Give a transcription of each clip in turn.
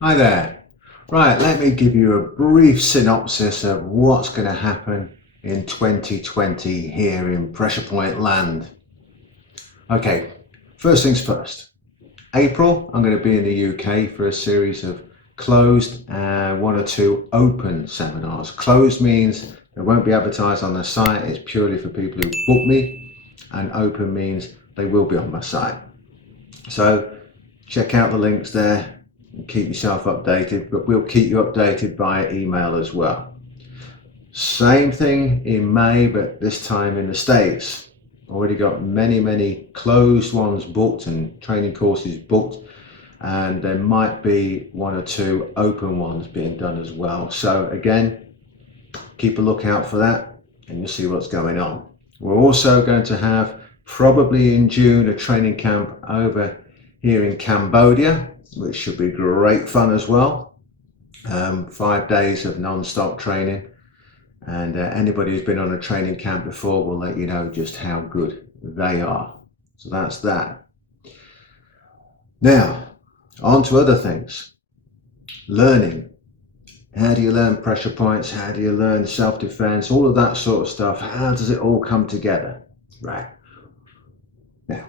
Hi there. Right, let me give you a brief synopsis of what's going to happen in 2020 here in Pressure Point Land. Okay, first things first. April, I'm going to be in the UK for a series of closed and one or two open seminars. Closed means they won't be advertised on the site, it's purely for people who book me, and open means they will be on my site. So check out the links there and keep yourself updated, but we'll keep you updated via email as well. Same thing in May, but this time in the States. Already got many closed ones booked and training courses booked, and there might be one or two open ones being done as well. So again, keep a lookout for that and you'll see what's going on. We're also going to have probably in June a training camp over here in Cambodia, which should be great fun as well. 5 days of non-stop training, and anybody who's been on a training camp before will let you know just how good they are. So that's that. Now, on to other things. Learning. How do you learn pressure points? How do you learn self-defense? All of that sort of stuff. How does it all come together? Right. Now,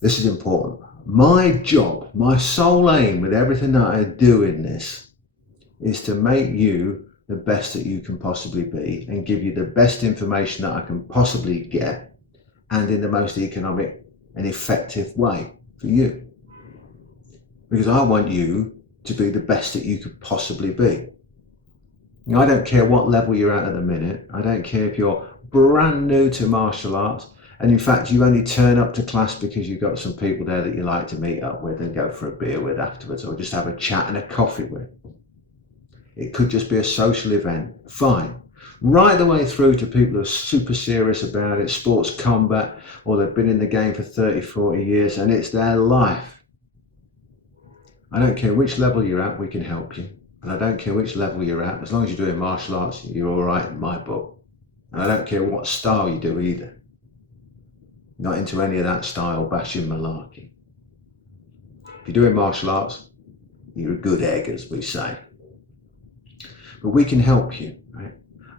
this is important. My job, my sole aim with everything that I do in this is to make you the best that you can possibly be and give you the best information that I can possibly get, and in the most economic and effective way for you. Because I want you to be the best that you could possibly be. I don't care what level you're at the minute. I don't care if you're brand new to martial arts, and in fact you only turn up to class because you've got some people there that you like to meet up with and go for a beer with afterwards, or just have a chat and a coffee with. It could just be a social event, fine. Right the way through to people who are super serious about it, sports combat, or they've been in the game for 30, 40 years and it's their life. I don't care which level you're at, we can help you. And I don't care which level you're at, as long as you're doing martial arts, you're all right in my book. And I don't care what style you do either. Not into any of that style bashing malarkey. If you're doing martial arts, you're a good egg, as we say. But we can help you, right?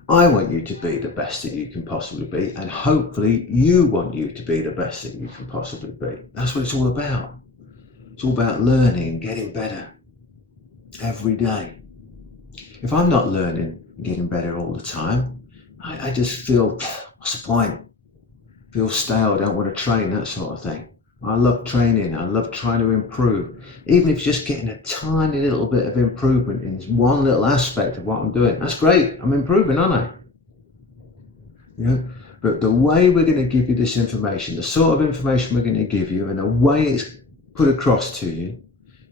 I want you to be the best that you can possibly be, and hopefully you want you to be the best that you can possibly be. That's what it's all about. It's all about learning and getting better every day. If I'm not learning and getting better all the time, I just feel, what's the point? Feel stale, I don't want to train, that sort of thing. I love training, I love trying to improve. Even if you're just getting a tiny little bit of improvement in one little aspect of what I'm doing, that's great. I'm improving, aren't I? You know? But the way we're going to give you this information, the sort of information we're going to give you, and the way it's put across to you,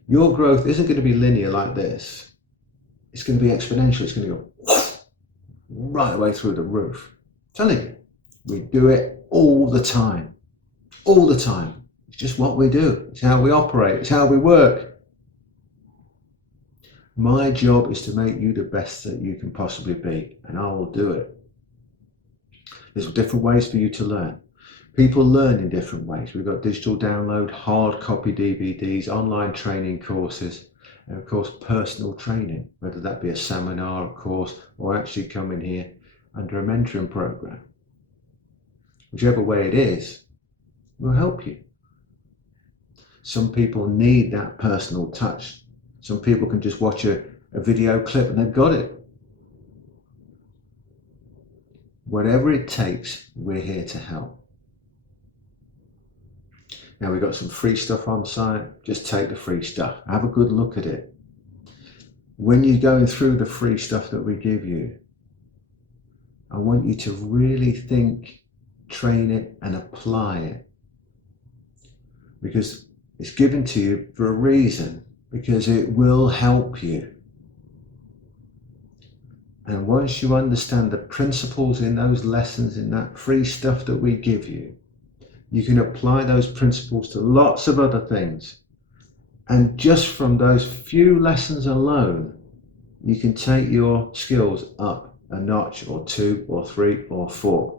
your growth isn't going to be linear like this. It's going to be exponential. It's going to go right away through the roof. I'm telling you, we do it all the time. All the time. It's just what we do. It's how we operate. It's how we work. My job is to make you the best that you can possibly be, and I will do it. There's different ways for you to learn. People learn in different ways. We've got digital download, hard copy DVDs, online training courses, and of course personal training, whether that be a seminar, a course, or actually coming here under a mentoring program. Whichever way it is, will help you. Some people need that personal touch. Some people can just watch a video clip and they've got it. Whatever it takes, we're here to help. Now we've got some free stuff on site. Just take the free stuff. Have a good look at it. When you're going through the free stuff that we give you, I want you to really think, train it and apply it. Because it's given to you for a reason, because it will help you. And once you understand the principles in those lessons, in that free stuff that we give you, you can apply those principles to lots of other things. And just from those few lessons alone, you can take your skills up a notch or two or three or four.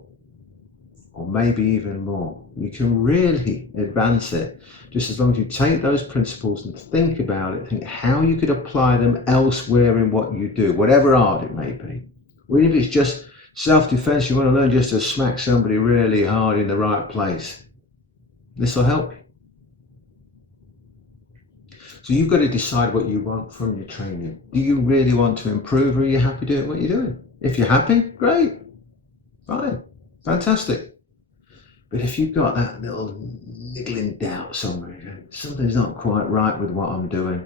or maybe even more. You can really advance it just as long as you take those principles and think about it, think how you could apply them elsewhere in what you do, whatever art it may be. Or even if it's just self-defense, you want to learn just to smack somebody really hard in the right place. This will help you. So you've got to decide what you want from your training. Do you really want to improve, or are you happy doing what you're doing? If you're happy, great, fine, fantastic. But if you've got that little niggling doubt somewhere, something's not quite right with what I'm doing,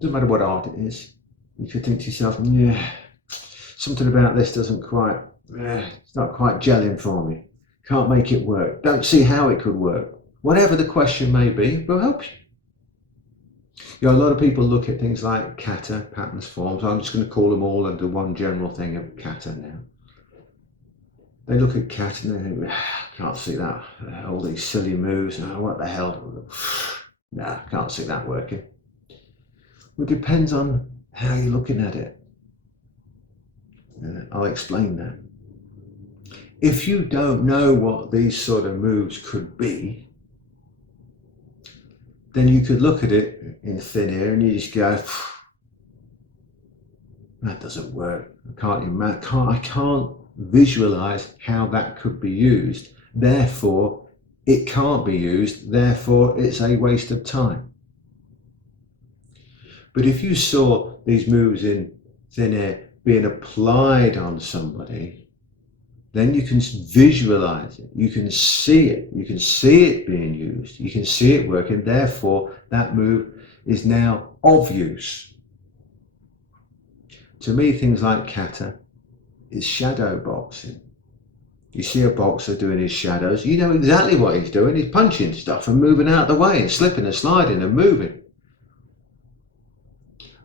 doesn't matter what art it is, you could think to yourself, yeah, something about this doesn't quite, it's not quite gelling for me. Can't make it work. Don't see how it could work. Whatever the question may be, we'll help you. You know, a lot of people look at things like kata, patterns, forms. I'm just going to call them all under one general thing of kata now. They look at kata and they think, can't see that. All these silly moves. Oh, what the hell? Nah, can't see that working. Well, it depends on how you're looking at it. I'll explain that. If you don't know what these sort of moves could be, then you could look at it in thin air and you just go, that doesn't work. I can't visualize how that could be used. Therefore, it can't be used. Therefore, it's a waste of time. But if you saw these moves in thin air being applied on somebody, then you can visualize it. You can see it. You can see it being used. You can see it working. Therefore, that move is now of use. To me, things like kata is shadow boxing. You see a boxer doing his shadows, you know exactly what he's doing. He's punching stuff and moving out of the way and slipping and sliding and moving.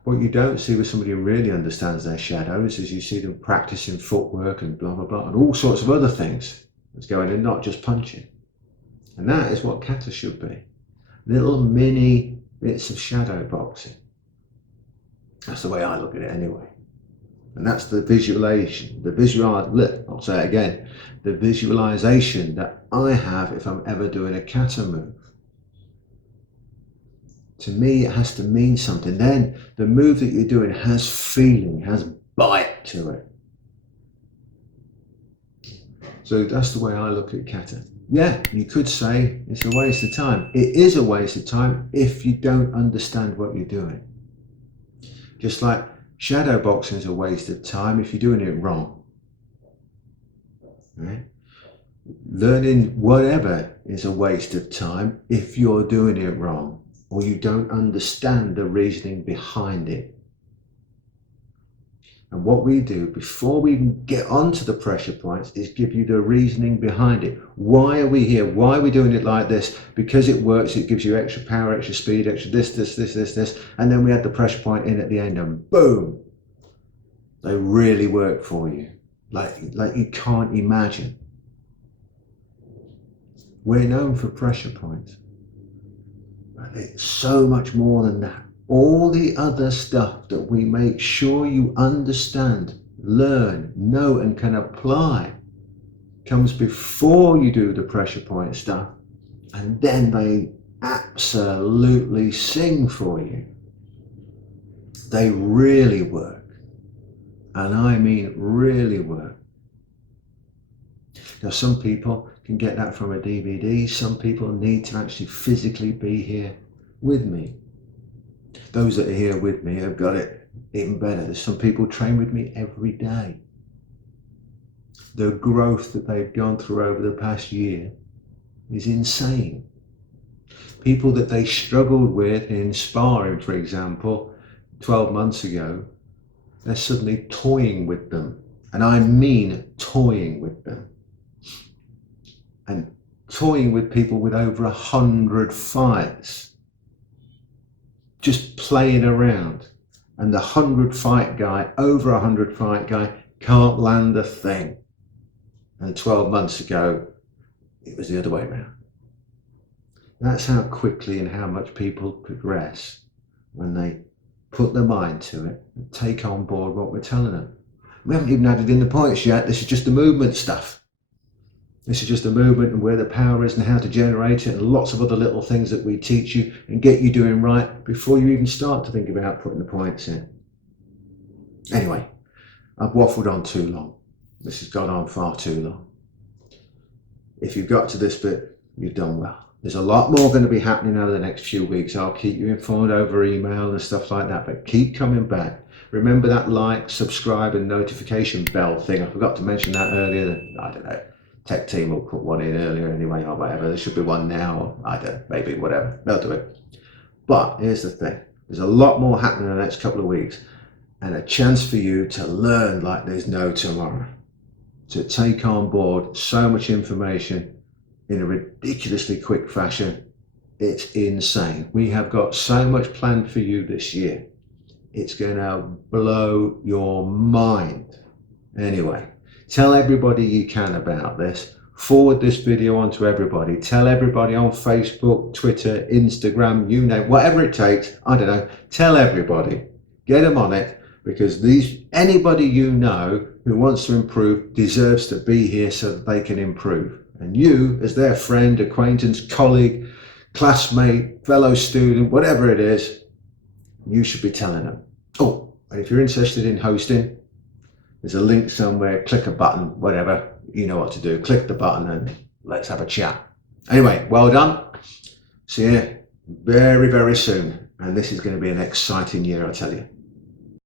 What you don't see with somebody who really understands their shadows is you see them practicing footwork and blah, blah, blah, and all sorts of other things that's going on, not just punching. And that is what kata should be. Little mini bits of shadow boxing. That's the way I look at it anyway. And that's the visualization, I'll say it again, the visualization that I have if I'm ever doing a kata move. To me, it has to mean something. Then the move that you're doing has feeling, has bite to it. So that's the way I look at kata. Yeah, you could say it's a waste of time. It is a waste of time if you don't understand what you're doing. Just like shadow boxing is a waste of time if you're doing it wrong. Right? Learning whatever is a waste of time if you're doing it wrong, or you don't understand the reasoning behind it. And what we do before we even get onto the pressure points is give you the reasoning behind it. Why are we here? Why are we doing it like this? Because it works, it gives you extra power, extra speed, extra this. And then we add the pressure point in at the end and boom, they really work for you. Like you can't imagine. We're known for pressure points. But it's so much more than that. All the other stuff that we make sure you understand, learn, know, and can apply comes before you do the pressure point stuff. And then they absolutely sing for you. They really work. And I mean really work. Now, some people can get that from a DVD. Some people need to actually physically be here with me. Those that are here with me have got it even better. There's some people train with me every day. The growth that they've gone through over the past year is insane. People that they struggled with in sparring, for example, 12 months ago, they're suddenly toying with them. And I mean toying with them. And toying with people with over 100 fights. Just playing around. And the 100 fight guy, over 100 fight guy, can't land a thing. And 12 months ago, it was the other way around. That's how quickly and how much people progress when they put their mind to it and take on board what we're telling them. We haven't even added in the points yet. This is just the movement stuff. This is just a movement and where the power is and how to generate it, and lots of other little things that we teach you and get you doing right before you even start to think about putting the points in. Anyway, I've waffled on too long. This has gone on far too long. If you've got to this bit, you've done well. There's a lot more going to be happening over the next few weeks. I'll keep you informed over email and stuff like that, but keep coming back. Remember that like, subscribe and notification bell thing. I forgot to mention that earlier. I don't know. Tech team will put one in earlier anyway or whatever. There should be one now, or I don't know, maybe whatever. They'll do it. But here's the thing. There's a lot more happening in the next couple of weeks, and a chance for you to learn like there's no tomorrow. To take on board so much information in a ridiculously quick fashion. It's insane. We have got so much planned for you this year. It's going to blow your mind. Anyway, tell everybody you can about this. Forward this video on to everybody. Tell everybody on Facebook, Twitter, Instagram, you name, whatever it takes. I don't know. Tell everybody. Get them on it, because anybody you know who wants to improve deserves to be here so that they can improve. And you, as their friend, acquaintance, colleague, classmate, fellow student, whatever it is, you should be telling them. Oh, and if you're interested in hosting, there's a link somewhere. Click a button, whatever. You know what to do. Click the button and let's have a chat. Anyway, well done. See you very, very soon. And this is going to be an exciting year, I tell you.